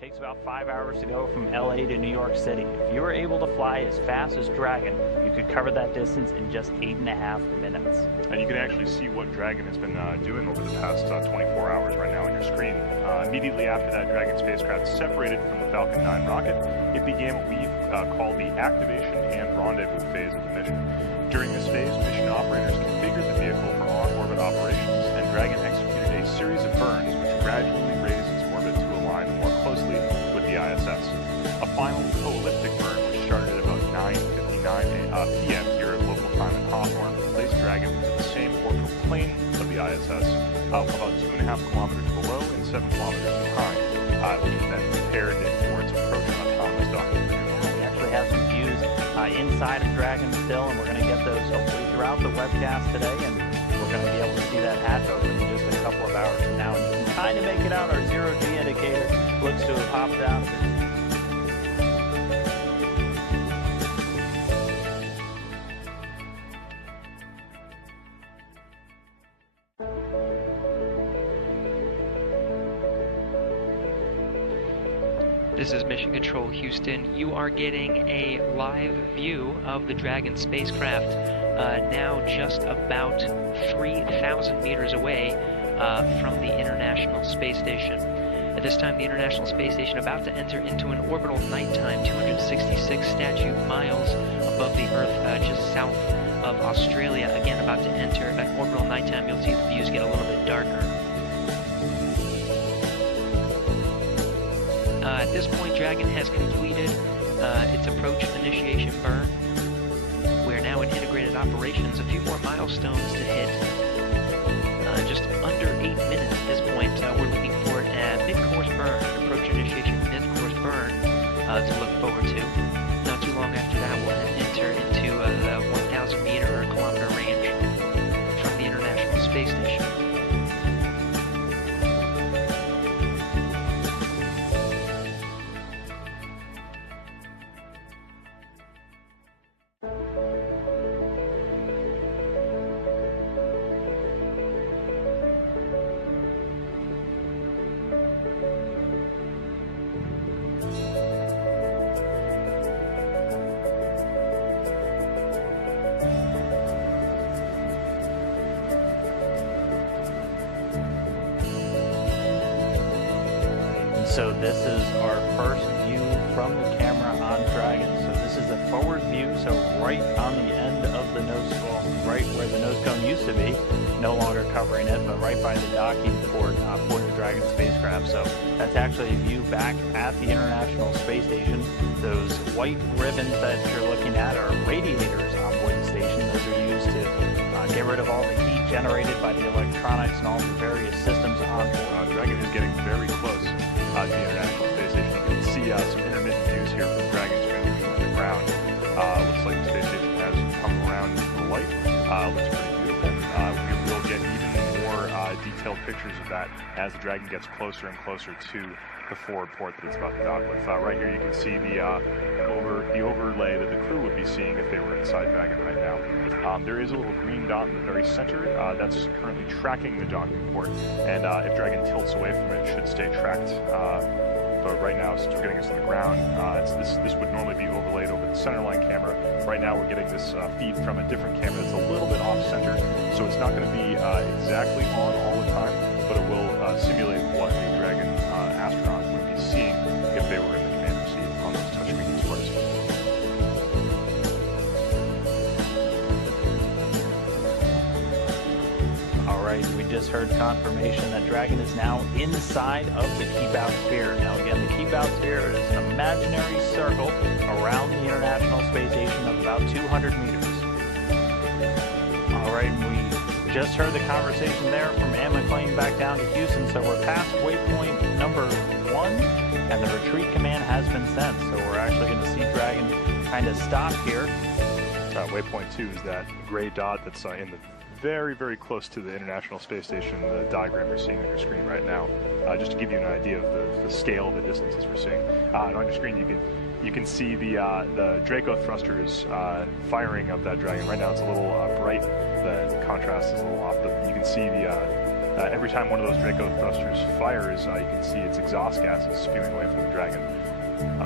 Takes about 5 hours to go from LA to New York City. If you were able to fly as fast as Dragon, you could cover that distance in just 8.5 minutes. And you can actually see what Dragon has been doing over the past 24 hours right now on your screen. Immediately after that Dragon spacecraft separated from the Falcon 9 rocket, it began what we call the activation and rendezvous phase of the mission. During this phase, mission operators configured the vehicle for on-orbit operations, and Dragon executed a series of burns which gradually raised its orbit to align more closely with the ISS. A final co-elliptic burn, which started at about 9:59 p.m. here at local time in Hawthorne, placed Dragon within the same orbital plane of the ISS, about 2.5 kilometers below and 7 kilometers behind, which was then prepared for its approach on autonomous docking maneuver. We actually have some views inside of Dragon still, and we're going to get those hopefully throughout the webcast today, and we're going to be able to see that hatch open in just a couple of hours from now. And you can kind of make it out. Our zero-G indicator looks to have hopped out. This is Mission Control Houston. You are getting a live view of the Dragon spacecraft now just about 3,000 meters away from the International Space Station. At this time, the International Space Station about to enter into an orbital nighttime 266 statute miles above the Earth, just south of Australia. Again, about to enter an orbital nighttime. You'll see the views get a little bit darker. At this point, Dragon has completed its approach initiation burn. We're now in integrated operations. A few more milestones to hit. Just under 8 minutes at this point. We're looking for a mid-course burn, an approach initiation mid-course burn to look forward to. Not too long after that, we'll enter into a 1,000 meter or kilometer range from the International Space Station. So this is our first view from the camera on Dragon. So this is a forward view, so right on the end of the nose, well, right where the nose cone used to be, no longer covering it, but right by the docking port for the Dragon spacecraft. So that's actually a view back at the International Space Station. Those white ribbons that you're looking at are radiators on board the station. Those are used to get rid of all the heat generated by the electronics and all the various systems on board. Dragon is getting very close to the International Space Station. You can see some intermittent views here from Dragon's transition to the ground. Looks like the space station has come around to the light. Looks pretty beautiful. We will get even more detailed pictures of that as the Dragon gets closer and closer to the forward port that it's about to dock with. Right here you can see the overlay that the crew would be seeing if they were inside Dragon right now. There is a little green dot in the very center that's currently tracking the docking port, and if Dragon tilts away from it, it should stay tracked. But right now, since we're getting this to the ground, this would normally be overlaid over the centerline camera. Right now, we're getting this feed from a different camera that's a little bit off-center, so it's not going to be exactly on all the time, but it will simulate what a Dragon astronaut would be seeing if they were in the commander seat on those touchscreen displays. Alright, we just heard confirmation that Dragon is now inside of the keep-out sphere. Now again, the keep-out sphere is an imaginary circle around the International Space Station of about 200 meters. Alright, we just heard the conversation there from Ann McLean back down to Houston, so we're past waypoint number 1, and the retreat command has been sent, so we're actually going to see Dragon kind of stop here. Waypoint 2 is that gray dot that's in the very, very close to the International Space Station, the diagram you're seeing on your screen right now, just to give you an idea of the scale of the distances we're seeing. And on your screen, you can see the Draco thrusters firing of that Dragon. Right now, it's a little bright. The contrast is a little off, but you can see every time one of those Draco thrusters fires, you can see its exhaust gases spewing away from the Dragon.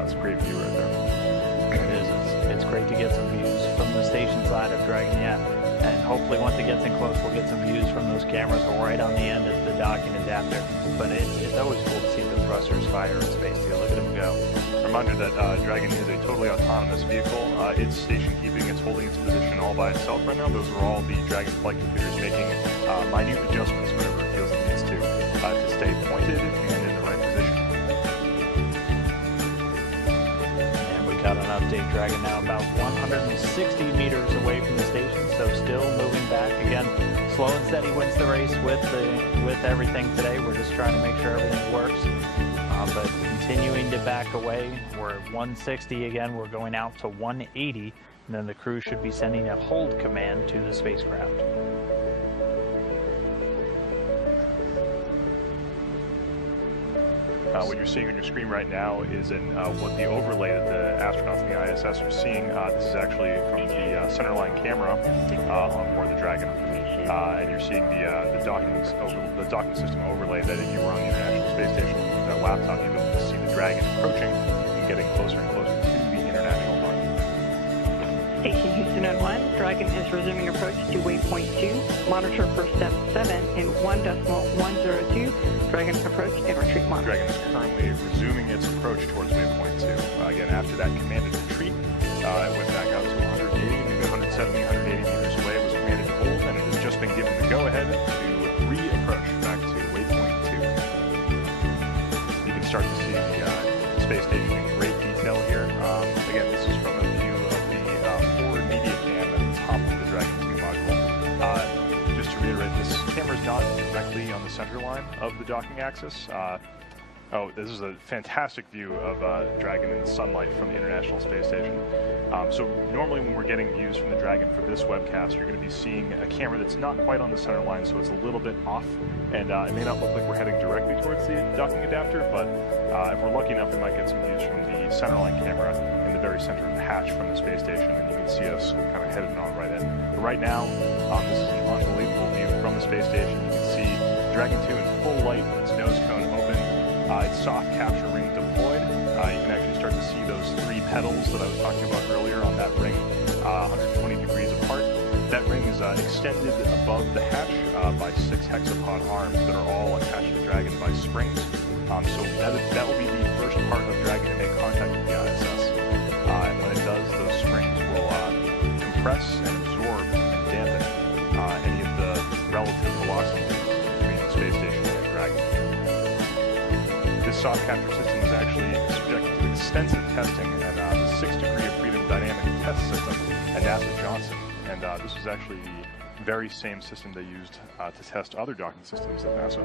It's a great view right there. It is. It's great to get some views from the station side of Dragon, yeah. And hopefully once it gets in close, we'll get some views from those cameras right on the end of the docking adapter. But it's always cool to see the thrusters fire in space too. Look at them go. Reminder that Dragon is a totally autonomous vehicle. It's station keeping, it's holding its position all by itself right now. Those are all the Dragon flight computers making minute adjustments whenever it feels it needs to stay pointed and in the right position. And we got an update. Dragon now about 160 meters away from the station, so still moving back. Again, slow and steady wins the race with everything today. We're just trying to make sure everything works. But continuing to back away, we're at 160 again. We're going out to 180, and then the crew should be sending a hold command to the spacecraft. What you're seeing on your screen right now is what the overlay that the astronauts in the ISS are seeing. This is actually from the centerline camera on board the Dragon, and you're seeing the docking system overlay that if you were on the International Space Station with that laptop, you'd be able to see the Dragon approaching and getting closer and closer to the International Docking. Station Houston on 1, Dragon is resuming approach to waypoint 2. Monitor for step 7 in 1.102. Dragon approach and retreat monitor. Dragon is currently resuming its approach towards waypoint 2. Again, after that commanded retreat, it went back out to 180, maybe 170, 180 meters away. It was commanded to hold, and it has just been given the go-ahead to re-approach back to waypoint 2. You can start to see the space station in great detail here. Again, this is from a view of the forward media cam at the top of the Dragon 2 module. Just to reiterate, this camera is not directly on the center line of the docking axis. This is a fantastic view of Dragon in the sunlight from the International Space Station. So normally when we're getting views from the Dragon for this webcast, you're going to be seeing a camera that's not quite on the center line, so it's a little bit off, and it may not look like we're heading directly towards the docking adapter, but if we're lucky enough, we might get some views from the centerline camera in the very center of the hatch from the space station, and you can see us kind of headed on right in. But right now, this is an unbelievable view from the space station. You can see Dragon 2 in full light, its nose cone open, its soft capture ring deployed. You can actually start to see those 3 pedals that I was talking about earlier on that ring, 120 degrees apart. That ring is extended above the hatch by 6 hexapod arms that are all attached to Dragon by springs. So that will be the first part of Dragon to make contact with the ISS. And when it does, those springs will compress and absorb and dampen any of the relative velocities between the space station and Dragon. This soft capture system is actually subjected to extensive testing at the 6 degree of freedom dynamic test system at NASA Johnson. And this was actually the very same system they used to test other docking systems at NASA.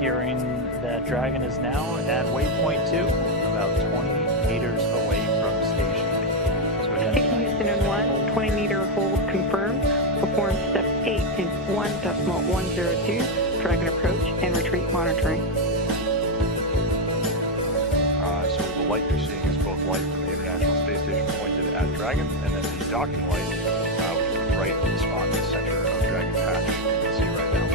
Hearing that Dragon is now at waypoint 2, about 20 meters away from station. So Station Houston in 1, 20 meter hold confirmed. Perform step 8 in 1.102. Dragon approach and retreat monitoring. So the light you're seeing is both light from the International Space Station pointed at Dragon, and then the docking light, which is the bright spot in the center of Dragon's hatch. You can see right now.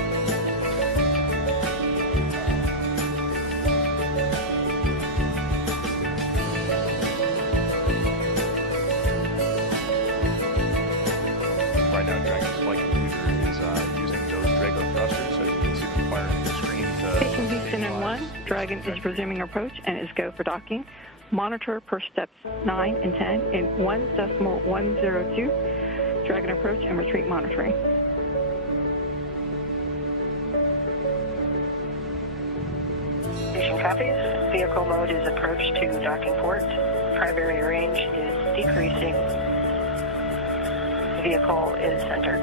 Right now, Dragon's flight computer is using those Draco thrusters, so you can see them firing the screen to Station Houston in 1, Dragon is resuming approach and is go for docking. Monitor per steps 9 and 10 in 1.102. Dragon approach and retreat monitoring. Station copies. Vehicle mode is approach to docking port. Primary range is decreasing. vehicle is centered.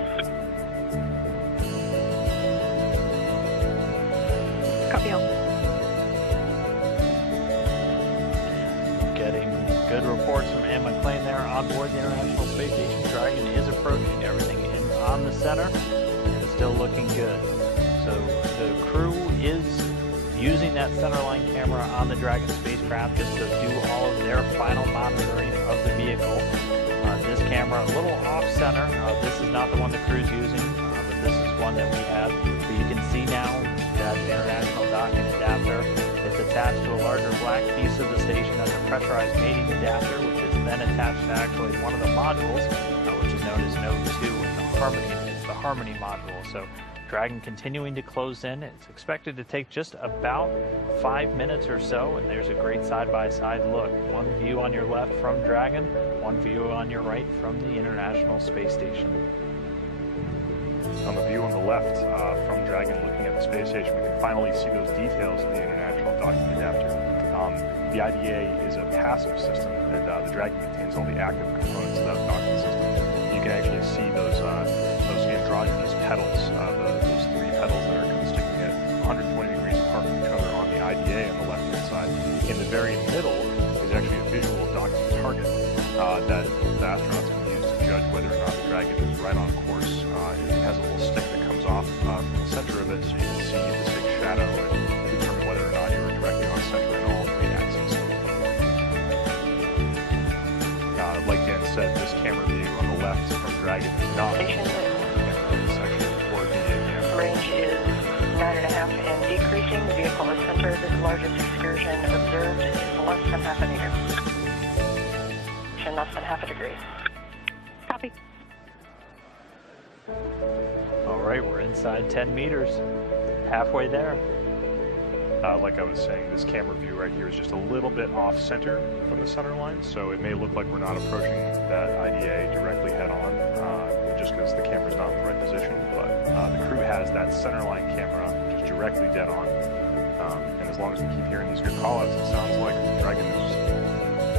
Copy all. Getting good reports from Ann McLean there on board the International Space Station. Dragon is approaching. Everything in on the center and still looking good. So the crew is using that centerline camera on the Dragon spacecraft just to do all of their final monitoring of the vehicle. This camera a little off center. This is not the one the crew's using, but this is one that we have. But you can see now that international docking adapter. It's attached to a larger black piece of the station as a pressurized mating adapter, which is then attached to actually one of the modules, which is known as Node 2 in the Harmony. It's the Harmony module. So Dragon continuing to close in. It's expected to take just about 5 minutes or so, and there's a great side-by-side look. One view on your left from Dragon, one view on your right from the International Space Station. On the view on the left from Dragon looking at the space station, we can finally see those details of the international docking adapter. The IDA is a passive system, and the Dragon contains all the active components of that docking system. You can actually see those androgynous pedals, those three pedals that are kind of sticking at 120 degrees apart from each other on the IDA on the left-hand side. In the very middle is actually a visual docking target that the astronauts can use to judge whether or not the Dragon is right on course. It has a little stick that comes off from the center of it, so you can see this big shadow and determine whether or not you're directly on center in all three axes. Like Dan said, this camera view on the left from Dragon is not Station. it's actually a forward media camera. Range is 9.5 and decreasing. The vehicle is centered. The largest excursion observed is less than half a meter. And less than half a degree. Copy. All right, we're inside 10 meters, halfway there. Like I was saying, this camera view right here is just a little bit off center from the center line, so it may look like we're not approaching that IDA directly head on, just because the camera's not in the right position, but the crew has that center line camera just directly dead on, and as long as we keep hearing these good call-outs, it sounds like Dragon is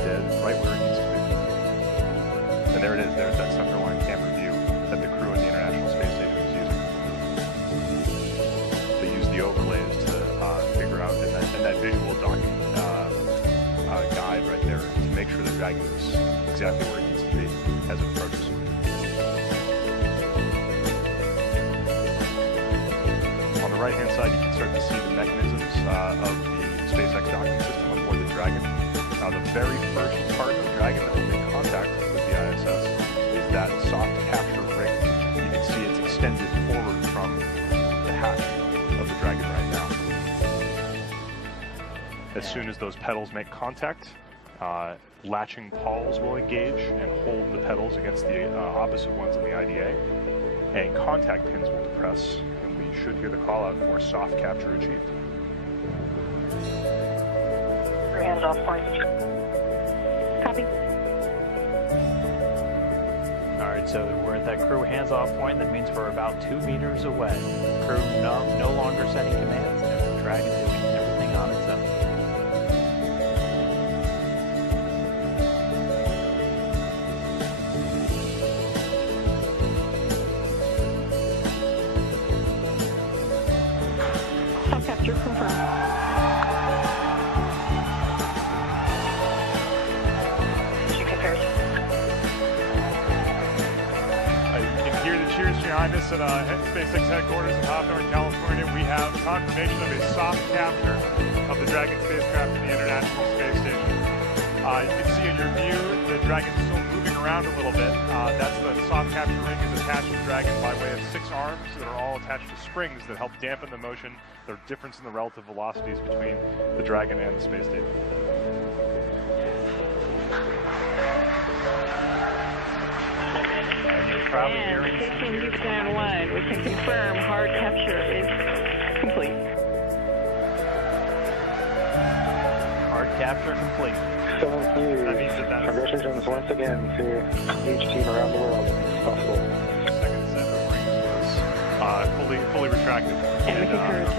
dead right where it needs to be. And there it is, there's that center line camera view that the crew at the International Space Station is using. They use the overlays to figure out, and that visual docking guide right there to make sure the Dragon is exactly where it needs to be as it approaches. On the right-hand side, you can start to see the mechanisms of the SpaceX docking system on board the Dragon. The very first part of Dragon that will make contact with the ISS is that soft capture ring. You can see it's extended forward from the hatch of the Dragon right now. As soon as those pedals make contact, latching pawls will engage and hold the pedals against the opposite ones on the IDA, and contact pins will depress, and we should hear the call out for soft capture achieved. Hands off point. Copy. All right, so we're at that crew hands-off point. That means we're about 2 meters away. Crew no longer sending commands, and Dragon doing everything on its own. Self-capture confirmed. Cheers behind us at SpaceX headquarters in Hawthorne, California. We have confirmation of a soft capture of the Dragon spacecraft in the International Space Station. You can see in your view the Dragon's still moving around a little bit. That's the soft capture ring is attached to the Dragon by way of 6 arms that are all attached to springs that help dampen the motion, the difference in the relative velocities between the Dragon and the space station. Probably And hearing Station Houston 1, we can confirm hard capture is complete. hard capture complete. Thank you. That means that that's Congratulations once again to each team around the world. It's possible. the second set of rings was fully retracted. And we concur to